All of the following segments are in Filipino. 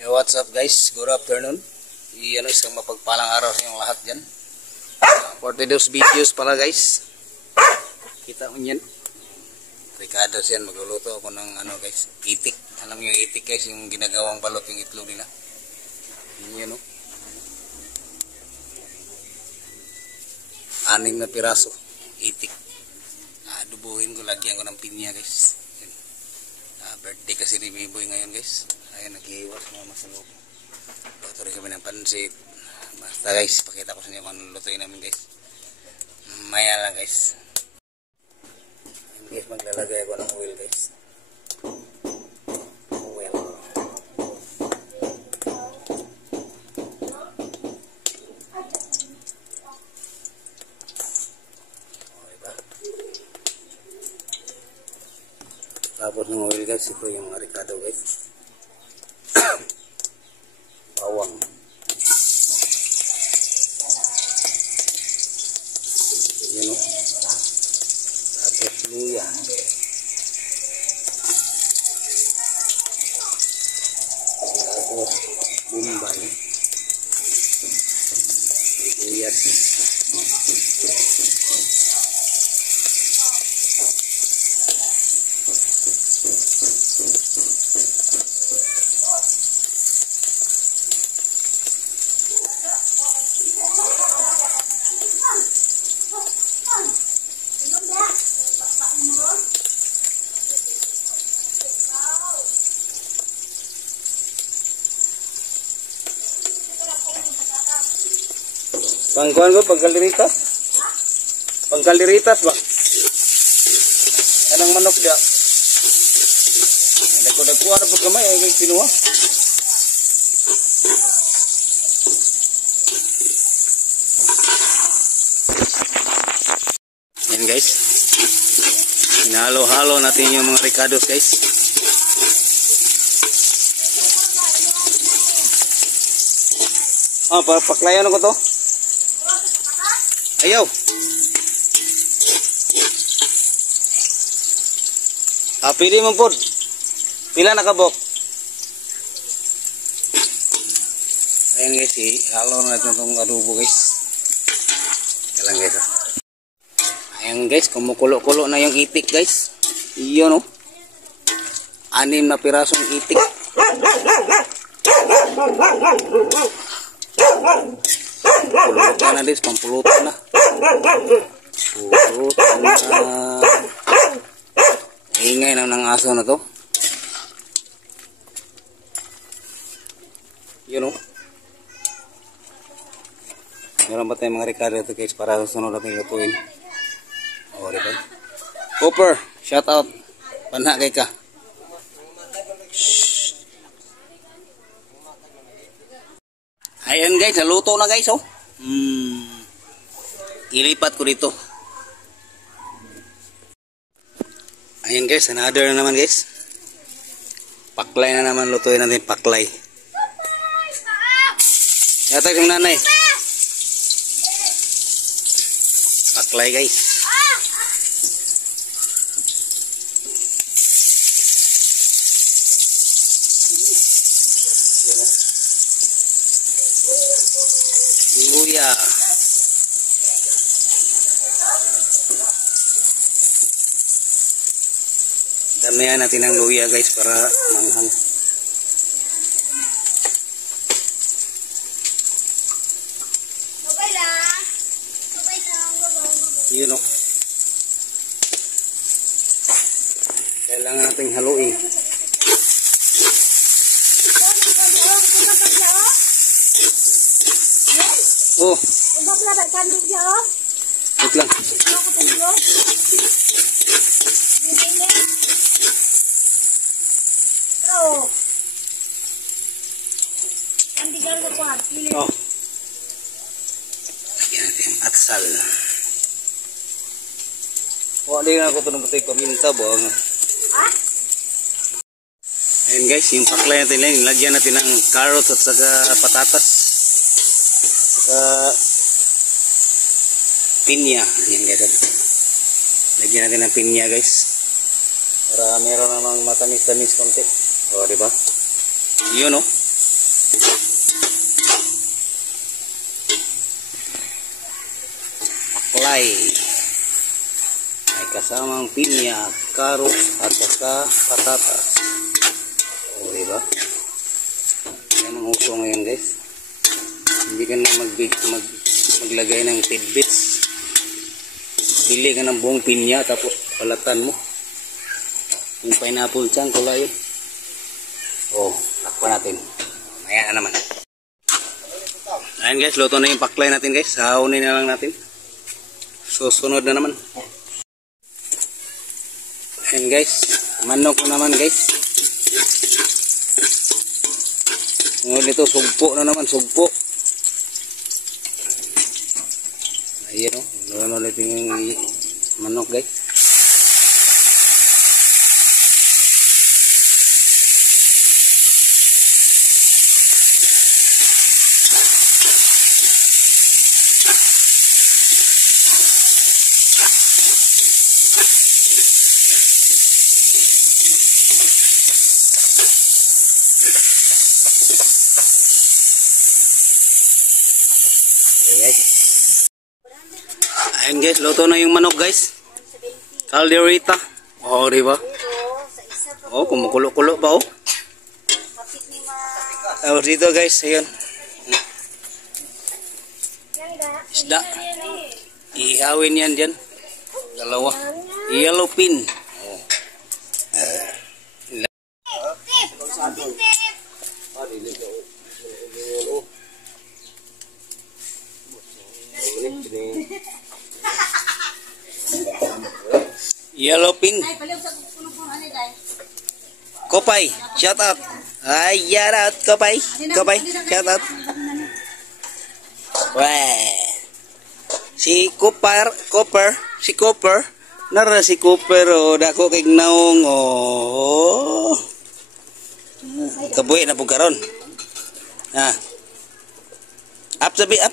Hey, what's up guys? Good afternoon. Isang mapagpalang araw sa inyong lahat dyan. For today's videos pala guys. Kita mo yan. Ricardo siyan, magluluto ako ng guys, itik. Alam niyo yung itik guys, yung ginagawang balot yung itlog nila. Yan o. 6 na piraso. Itik. Dubuhin ko, lagyan ko ng pinya guys. Birthday kasi ni Biboy ngayon guys. Ayan, nag-iwas mga masalok. Luto rin kami ng pansit. Basta guys, pakita ko sa inyo kung lutuin namin guys. Maya lang guys. Guys, maglalagay ako ng oil guys. Oil. Tapos ng oil guys, ito yung mga Ricardo guys. Bawang. Yan o. Tapos luya. Tapos bumbay. Sibuyas. Pangkuhan ko, pangkaliritas? Pangkaliritas ba? Anong manok dia? Dagko-dagkuha na po kamay, ay kinuha. Yan guys. Hinalo-halo natin yung mga ricados guys. Paklayan ko to. Ayaw. Pili mo po. Pila na kabok. Ayan guys, halo na natin itong adobo guys. Kailan guys. Ayan guys, kumukulo-kulo na yung itik guys. Iyon o. 6 na pirasong itik. Pulutan na guys, pampulutan na. Pulutan na. Ingay na ng aso na to. Yun o. Meron ba tayong mga Ricardo ito guys para sa sunod natin lutuin. O, diba? Cooper, shout out. Panha kay ka. Ayan guys, naluto na guys oh. Ilipat ko dito. Ayan guys, another na naman guys. Paklay na naman, lutuin natin paklay. Yatag yung nanay. Paklay guys. Luya. Damihan natin ng luya guys para manghang. Yun o. Kailangan natin haluin. Oh. Wait lang. Oh. Lagyan natin yung atsal. Wala din ako ito ng patay paminta ba? Ayan guys, yung paklay natin lang, lagyan natin ng carrots at saka patatas. Saka pinya. Ayan guys. Lagyan natin ng pinya guys. Para meron namang matamis-tamis konti. O, diba? Yun o. paklay. May kasamang pinya, carrots at saka patatas. O, diba? Yan ang uso ngayon guys. Hindi ka na maglagay ng tidbits. Bili ka ng buong pinya tapos palatan mo. Yung pineapple dyan, kulay. O, takpan natin. Maya na naman. Ayan guys, luto na yung paklay natin guys. Sahunin na lang natin. Susunod na naman. Ayan guys, manok na naman guys. Ngayon ito, sugpo na naman, sugpo. Ayan o, luto ulit yung manok guys. Ayan guys, luto na yung manok guys. Calderita. Oh, diba? Oh, kumukulo-kulo ba oh? Tapos dito guys, ayan. Isda. Ihawin yan dyan. Dalawa. Yellow pin. Oh. Yellow pin. Kopay, shout out. Ay, shout out Kopay. Kopay, shout out. Wah. Si Cooper, si Cooper. Nara si Cooper oh, dako kay naong oh. Kabuhi na pug karon. Ha. Up sabi up.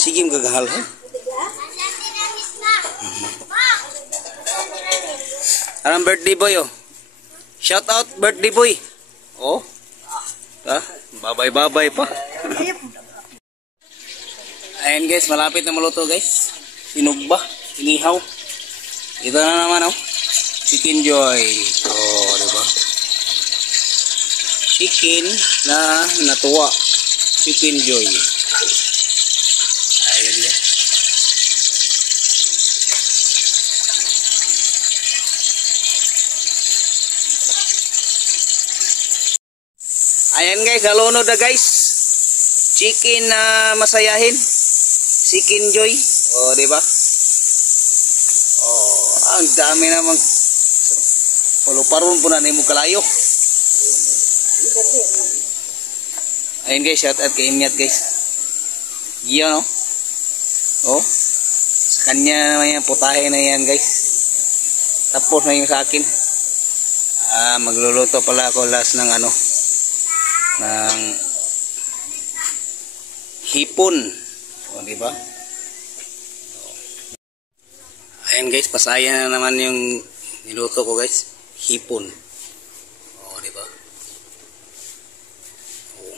Sige magagahal ha. Anong birthday boy oh? Shout out birthday boy. Oh. Ah, babay-babay pa. Ayan guys, malapit na maluto guys. Sinugba, inihaw. Ito na naman oh. Chicken Joy. Oh, diba? Chicken na natuwa. Chicken Joy. Ayan guys. Ayan guys, halunod na guys. Chicken na masayahin. Chicken Joy. Oh, di ba? Oh, ang dami namang paluparon po na nimo kalayo. Ayan guys, shout out kay Imyat guys. Yan oh. Oh. Sa kanya naman yan, putahe na yan guys. Tapos na yung sa akin. Magluluto pala ako last ng ano. Ng hipon. O, di ba? Ayan guys, pasaya na naman yung niluto ko guys. Hipon. O, di ba? O.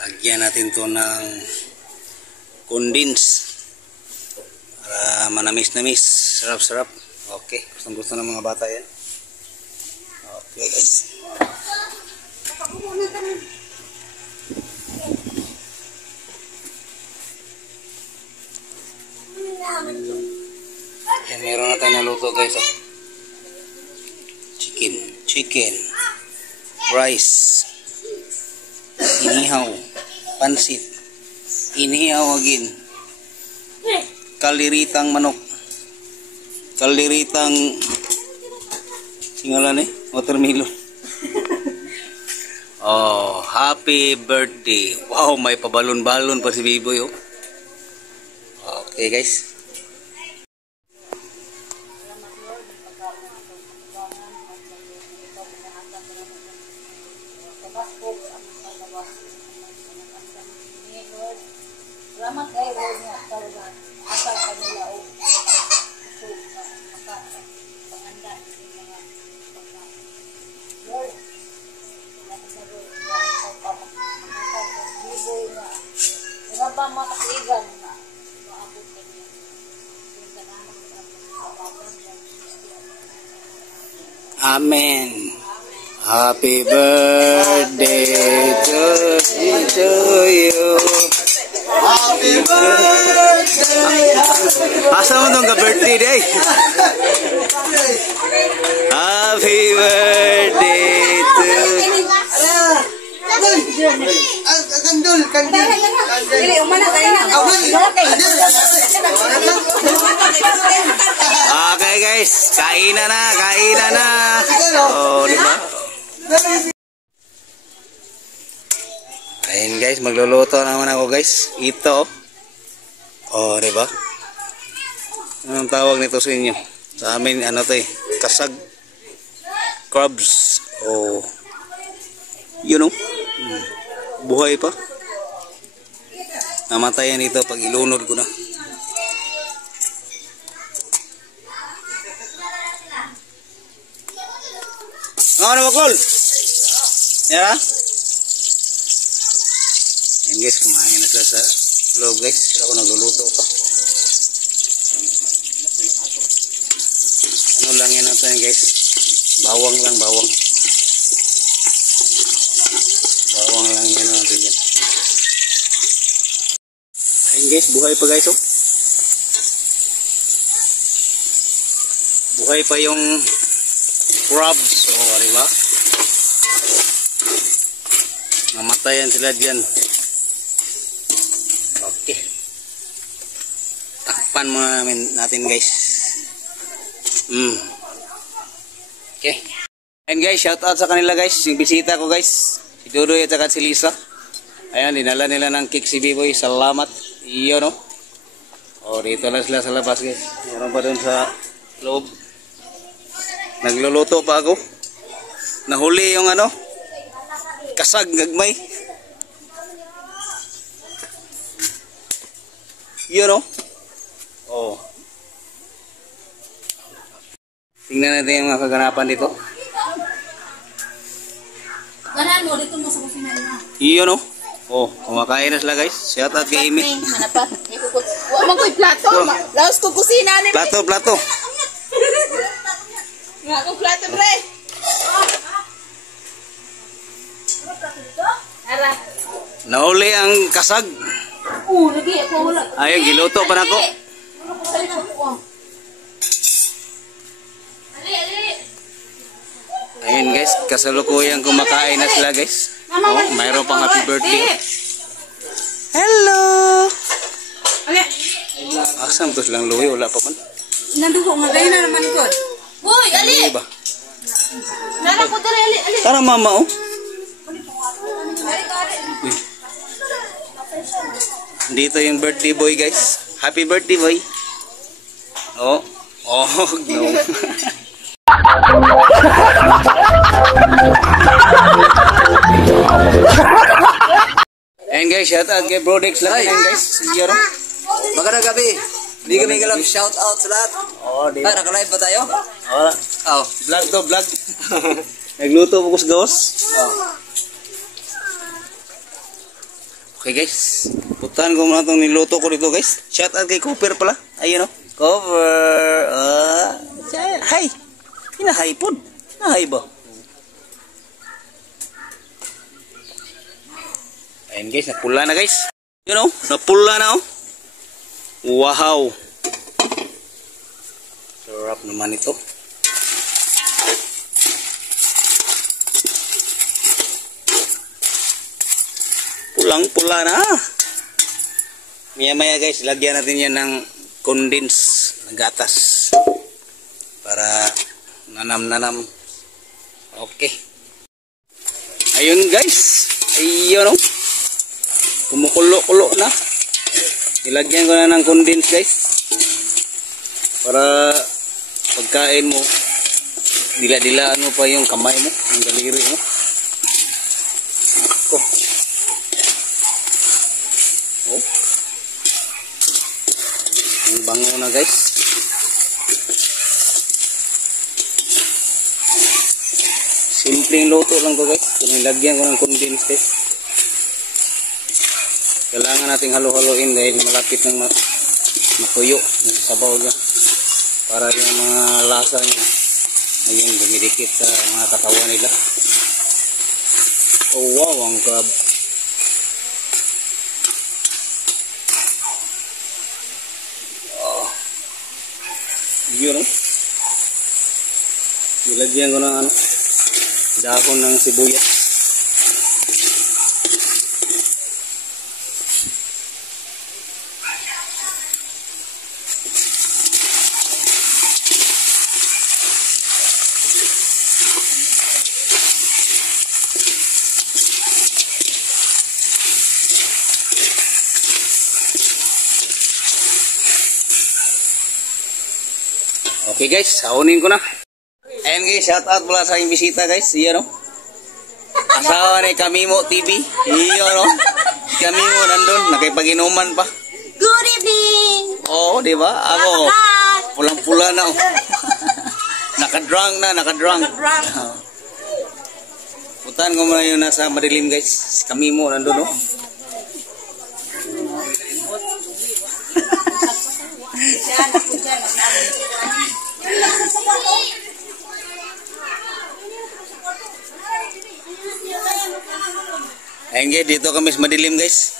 Lagyan natin to ng condense para manamis-namis. Sarap-sarap. Okay. Gustong-gusto ng mga bata yan. Okay guys. Yan, meron na tayo naluto guys oh. Chicken rice, inihaw, pansit, inihaw again, kaliritang manok, kaliritang singalan watermelon. Oh, happy birthday. Wow, may pabalon-balon pa si Biboy oh. Okay guys. Salamat kayo niya talaga asal kanila o pangandan ng mga Lord. Salamat sa Lord. Biboy na. Rabang Amen. Happy birthday to you. Happy birthday. Asa mo tong ka-birthday day? Happy birthday to Kandul. Okay guys, kainan na. Oh, di ba? Ayun guys, magluluto naman ako guys. Ito. Oh, di ba? Anong tawag nito sa inyo? Sa amin ano 'to eh, kasag crabs. Oh. You know? Buhay pa. Namatayan ito pag ilunod ko na. Ano maklol? Ya? Yan guys, kumain na sila sa loob guys. Sila ko nagluluto pa. Ano lang yan natin guys. Bawang lang, bawang. Bawang lang yan natin dyan. Ayun guys, buhay pa guys oh. Buhay pa yung crabs, oh, di ba? Namatayan sila dyan. Okay. Takpan muna natin guys. Okay. And guys, shout out sa kanila guys. Yung bisita ko guys. Si Dudoy at saka si Lisa. Ayan, dinala nila ng cake si B-Boy. Salamat. Iyo no. Oh, dito lang sila sa labas guys. Meron pa dun sa loob. Nagluluto pa ako. Nahuli yung ano, kasag gagmay. You know? Oh. Tingnan natin yung mga kaganapan dito. Ganan mo, dito mo sa kusina na. You know? Oh, kumakain na sila guys. Shout out kay Amy. Mana pa? Huwag ko'y plato. Laos ko kusina ni. Plato. Nga ko plato, pre. Ara. Nahuli ang kasag. Lagi ako wala. Ayun, giluto pa na ko. Ayun guys, kasalukuyang kumakain na sila guys. Oh, mayroon pang happy birthday. Hello! Asam to silang luwi, wala pa man. Nandugo nga kayo na naman ko. Uy, ali! Ba? Nara ko dali, ali. Tara mama oh. Dito yung birthday boy guys. Happy birthday boy. Oh. Oh no. And guys, shout out kay Brodex lang yan guys. Yaro. Magandang gabi. Hindi kami galang shout out sa lahat. Oh, di ba? Naka-live ba tayo? Oh. Oh. Vlog to, vlog. Nagluto po ko sa gawas. Oh. Okay guys, putahan ko muna itong niluto ko dito guys. Shout out kay Cooper pala. Ayun o. Cover. Hi. Hinahay po. Hinahay ba? Ayun guys, napula na guys. You know, napula na oh. Wow. Sarap naman ito. Pulang-pula na. Maya-maya guys, lagyan natin yan ng condense na gatas para nanam-nanam. Okay. Ayun guys. Ayun oh. Kumukulo-kulo na. Ilagyan ko na ng condense guys. Para pagkain mo, dila-dilaan mo pa yung kamay mo, yung daliri mo. Ako. Oh. Ang bango na guys. Simpleng luto lang to guys. Nilagyan ko ng condense guys. Kailangan nating halo-haloin dahil malapit ng matuyo yung sabaw niya. Para yung mga lasa niya Ayun, dumidikit sa mga katawan nila. Oh wow, ang crab. Oh. Yun, oh. Nilagyan ko ng ano, dahon ng sibuyas. Okay guys, saunin ko na. Ayan guys, shout out mula sa aking bisita guys. Iyan o. Asawa ni Kamimo TV. Iyan o. Kamimo nandun, nakipag-inuman pa. Good evening! Oo, di ba? Ako, pulang-pula na o. Nakadrunk na, nakadrunk. Putan ko muna yun nasa madilim guys. Kamimo nandun o. Diyan, ako dyan. Ayan guys, dito kami sa madilim guys.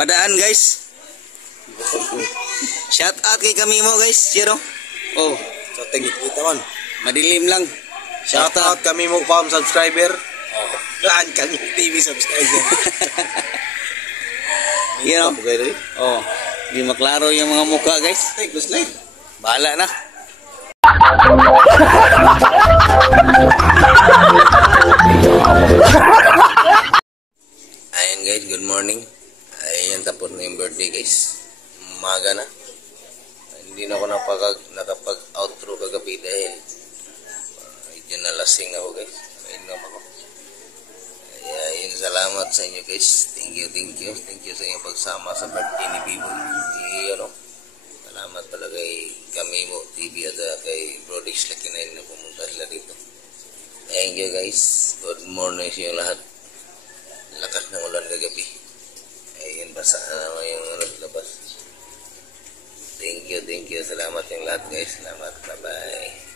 Padaan guys. Shout out kay Kamimo guys. Zero. Oh, So, tingit kita man. madilim lang. Shout out kami mo farm subscriber. Daan kami TV subscriber. You know? Okay, dali. Oh, di maklaro yung mga mukha guys. Take the slide. Bahala na. Ayan guys, good morning. Ayan, tapos na yung birthday guys. Umaga na. Hindi na ako nakapag-outro kagabi dahil medyo nalasing ako guys. Nainom ako. Kaya yun, salamat sa inyo guys. Thank you. Thank you sa inyong pagsama sa birthday ni Biboy. Ano, salamat pala kay Kamimo TV at kay Brodix Lakinain na pumunta sila dito. Thank you guys. Good morning sa inyo lahat. Lakas ng ulan kagabi. Ayun, basa na naman yung labas. Thank you. Salamat yung lahat guys. Salamat. Bye-bye.